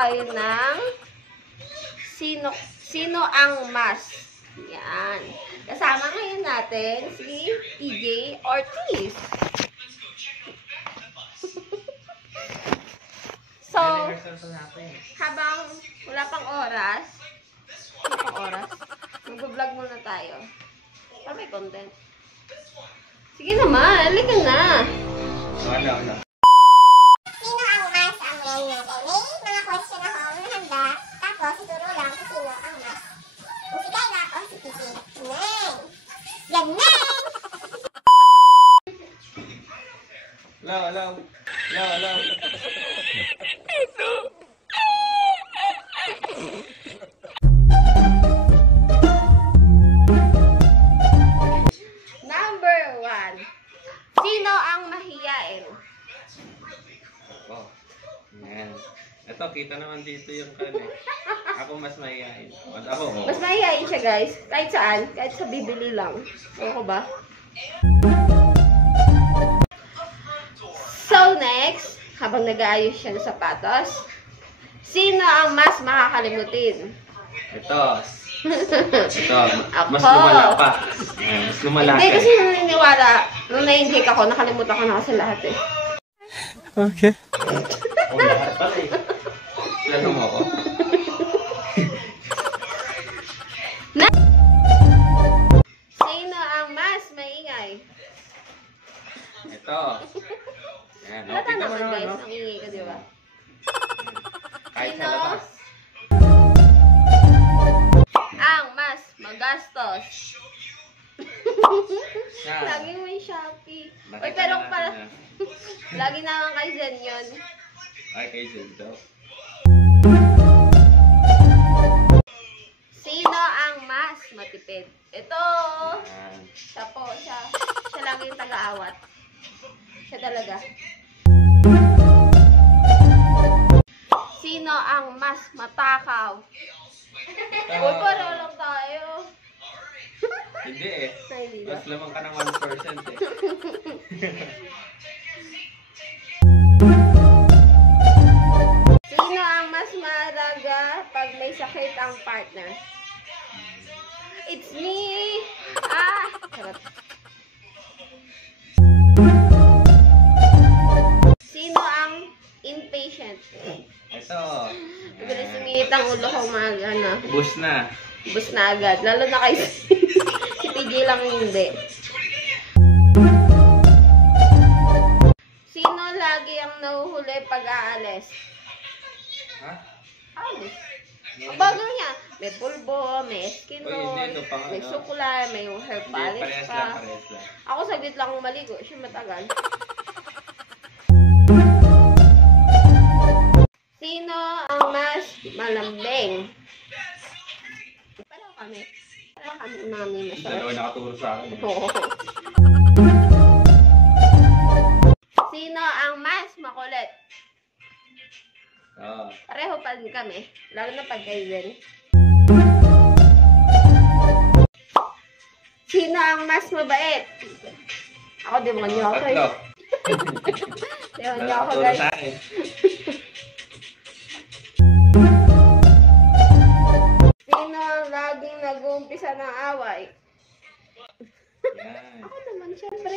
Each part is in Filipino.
tayo ng sino ang mas. Yan. Kasama ngayon natin si TJ Ortiz. So, habang wala pang oras, mag-vlog muna tayo. Para may content. Sige naman, halika na. Wala. Sino ang mas ang main natin? May mga question ako ang handa. Tapos, ituro lang kung sino ang mas. Kung si Kayla o si Kiki. Ganun! Hello. Number 1. Sino ang mahiyain? Oh. Yan. Ito, kita naman dito yung kanya. Ako mas mahihain. Ako. Mas mahihain siya, guys. Kahit saan. Kahit sa bibili lang. Ewan ko ba? So, next. Habang nag-aayos siya ng sapatos. Sino ang mas makakalimutin? Ito. Mas Ako. lumala pa. Yan, mas lumala Hindi, ka. kasi naniniwala. Nung na-inject ako, nakalimutan ko na kasi lahat eh. Okay. Oh, lahat pala eh. Lalo mo ako. Sino ang mas maingay? Ito. Yan. Halata Kita mo naman, naman, guys. no? Ang ingay ka, di ba? Kahit sa Sino labas. ang mas magastos? Yan. Laging may Shopee. Uy, Nakita pero na natin para... yan. Lagi naman kay Zen yun. Ay, kay Jen daw. Sino ang mas matipid? Ito! Yan. Siya po, siya lang yung taga-awat. Siya talaga. Sino ang mas matakaw? Uy, para lang tayo. Hindi eh. Ay, hindi ba? Mas lamang ka ng 1% eh. Sino ang mas mahalaga pag may sakit ang partner? It's me! Charot. Sino ang impatient? Ito. Mabilis sumingit ang ulo ko ano. Bus na. Bus na agad. Lalo na kay si PJ lang hindi. Sino lagi ang nahuhuli pag aalis? Ha? Alis. Ang bago niya. May pulbo, may eskinol, Uy, hindi, ito pang may ano. sukulay, may hair Hindi, polish parehas pa. lang. Ako saglit lang maligo. Siya matagal. Sino ang mas malambing? Parang kami namin masarap. Dalawa nakaturo sa akin. eh. Oo. Sino ang mas makulit? Oo. Pareho pa din kami. Lalo na pag kay Zen. Sino ang mas mabait? Ako, demonyo ako eh. Tatlo. Demonyo ako, Nakaturo guys. sa akin. Sino ang laging nag-uumpisa ng away? Yan. Ako naman, syempre.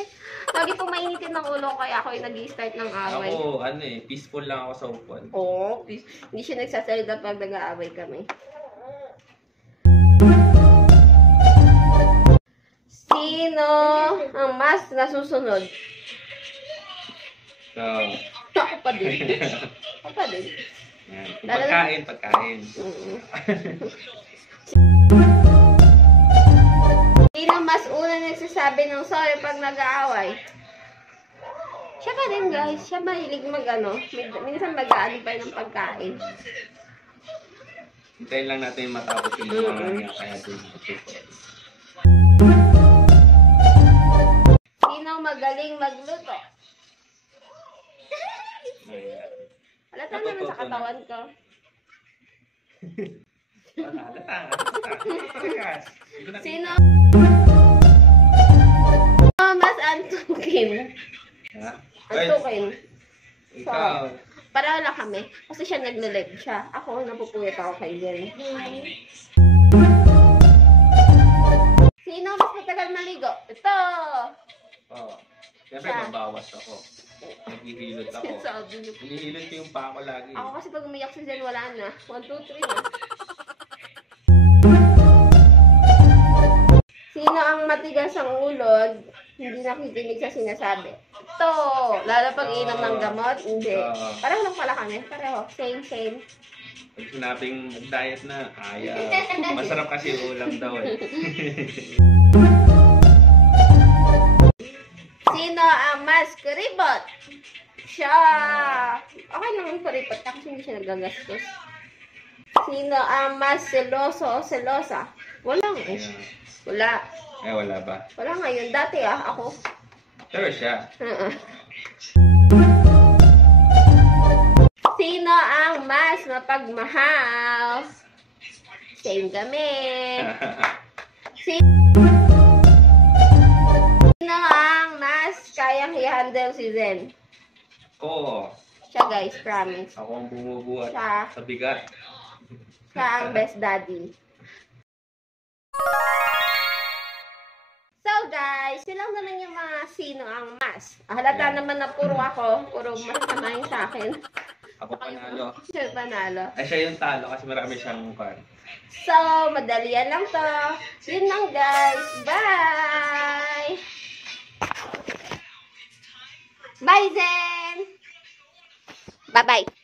Lagi po mainitin ng ulo, kaya ako yung nag-i-start ng away. Ako, peaceful lang ako sa upuan. Oo, please. Hindi siya nagsasalita pag nag-aaway kami. Sino ang mas nasusunod? So, Ako pa din. Ako pa din. yan. Pagkain. Mm. Sino mas una nagsasabi ng sorry pag nag-aaway? Siya pa din, guys. Siya mahilig minsan mag-aano pa ng pagkain. Hintayin lang natin matapos yung mga niya. Kaya din. Sino magaling magluto? Ayan. Halata naman sa katawan ko. Sino mas antukin? Ha? Antukin. Ikaw. Para lang kami. Kasi siya nagle-live siya. Ako, napupuyat ako kay Zen. Sino mas matagal maligo? Ito! Oo. Siyempre, Siya. mabawas ako. Naghihilot ako. Sinasabi niyo. Hinihilot ko yung paa ko lagi. Ako kasi pag umiyak si Zen, wala na. 1, 2, 3 na. Sino ang matigas ang ulod, hindi nakikinig sa sinasabi? Ito! Lalo pag inom ng gamot, hindi. Pareho lang pala kami. Pareho. Same. Pag sinabing mag-diet na, ayaw. Masarap kasi yung ulam daw eh. Sino ang mas kuripot? Siya! Okay lang ang kuripot kasi hindi siya nagagastos. Sino ang mas seloso o selosa? Wala eh. Wala. Wala ba? Wala ngayon. Dati ako. Pero siya. Sino ang mas mapagmahal? Same kami. Sino ang mas kayang i-handle si Zen? Ko. Siya guys, promise. Ako ang bumubuhat Siya. sa bigat. Siya ang best daddy. So guys, yun lang naman yung mga sino ang mas. Halata naman na puro ako. Puro masama yung sa akin. Ako panalo. Siya panalo. Ay, siya yung talo kasi marami siyang kan. So, madalian lang to. Yun lang guys. Bye! Bye, Zen! Bye-bye!